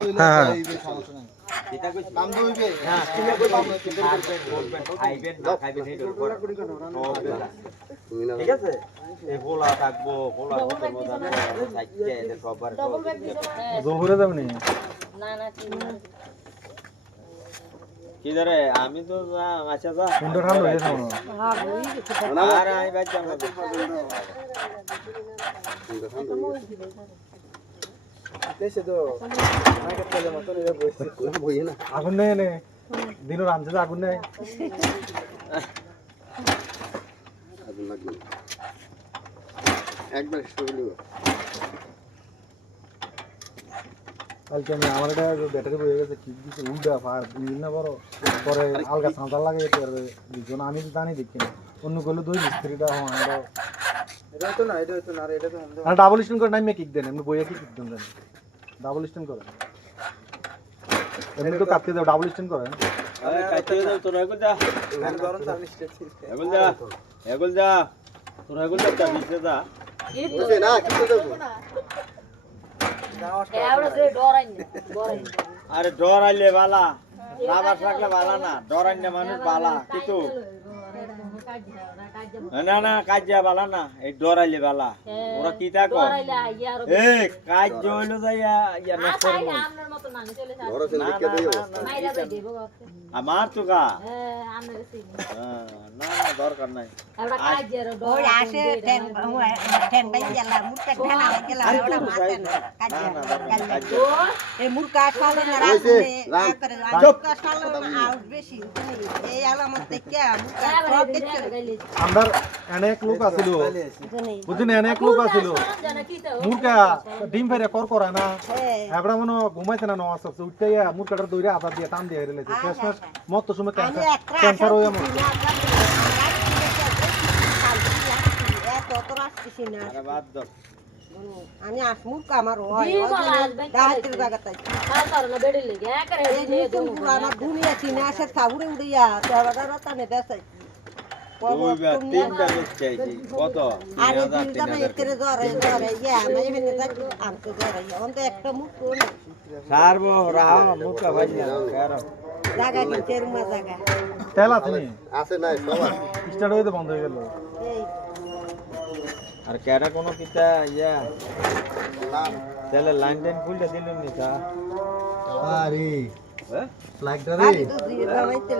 হ্যাঁ এটা কই নাম দইবে হ্যাঁ তুমি কই বলবেন খাইবেন না খাইবেন এই উপর ঠিক আছে এই গোলা থাকবো গোলা করবো তারপরে সাইকে এটা সবার জোর করে যাবেন না না কি ধরে আমি তো আচ্ছা যা কোনটা ঠান্ডা হয়ে গেছে মনে হয়? আর আমি বাইক যাবো দেশে তো মাইকের তলে মতন এরা বসে বই না আগুন নেই এনে দিনও রামছে যে আগুন নেই আগুন লাগবে একবার শুরু কালকে আমি আমার একটা ব্যাটারি বয়ে গেছে ঠিক দিচ্ছে উল্টা ফার বুঝলি না বড় পরে আলগা সাঁতার লাগে দুজন আমি তো জানি দেখি না অন্য করলে দুই মিস্ত্রিটা আমার এটা তো না এটা তো না এটা তো আমরা ডাবল স্ট্যান্ড করে নামিয়ে কিক দেন এমনি বইয়ে কিক দেন ডাবল স্ট্যান্ড করেন এমনি তো কাটতে দাও ডাবল স্ট্যান্ড করেন আরে কাইতে দাও তোরা এগুল যা গান গরম তো আমি স্টেজ এগুল যা তোরা এগুল যা বিছে যা বুঝে না কিছু দেবো এওড়া যে ডরাই আরে ডর আইলে বালা রাবার থাকলে বালা না ডর আইলে মানুষ বালা কিন্তু না না কাজ যা বালা না এই ডর আইলে বালা ওরা কি তা কর এই কাজ হইলো যাইয়া ইয়া নষ্ট করব আমনের মত না চলে যা বড় ছেলে কে দেই মাইরা যাই দেব আমার তো গা আমনের সিং না না দরকার নাই এওড়া কাজ জেরো ওই আসে ঠ্যাং বাই গেলা মুরকা ঠেনা গেলা ওটা মারতে না কাজ এই মুরকা খালে না রাতে মুরকা খালে না আউট বেশি এই আলামত দেখে মুরকা সব দেখতে আমরা এনে এক লোক আছিল বুঝছেন এনে এক লোক আছিল মুরকা ডিম ফেরে কর করে না এবড়া মনে ঘুমাইছে না নওয়াজ সব উঠতে মুরকাটার দইরা আবার দিয়ে টান দিয়ে হেরেছে শেষমেশ মত সময় ক্যান্সার হয়ে মত আরে বাদ দাও আমি মুরকা আমার হয় দাহাতের জায়গাতে না বেড়ে লেগে একারে আমার দুনিয়া চিনে আসে সাউরে উড়িয়া তেওড়া রতানে দেশাই দুইবার তিনটা বেচতে আইছি কত আর 3000 দুইটা এতে জরে ইয়া আমি এমনি যাইতো আনতে জরে অন্ত একটা মুরকা না সারবো রাও মুকা ভাজি কারো জায়গা কিনতে রুমা জায়গা তেল আছে নি আছে নাই সবার স্টার্ট হইতে বন্ধ হয়ে গেল এই আর কেডা কোনো কিতা ইয়া না তাহলে লাইন টাইন খুলতে দিলেন নি তা আরে হ্যাঁ ফ্ল্যাগটা আর তো দিয়ে বানাইতে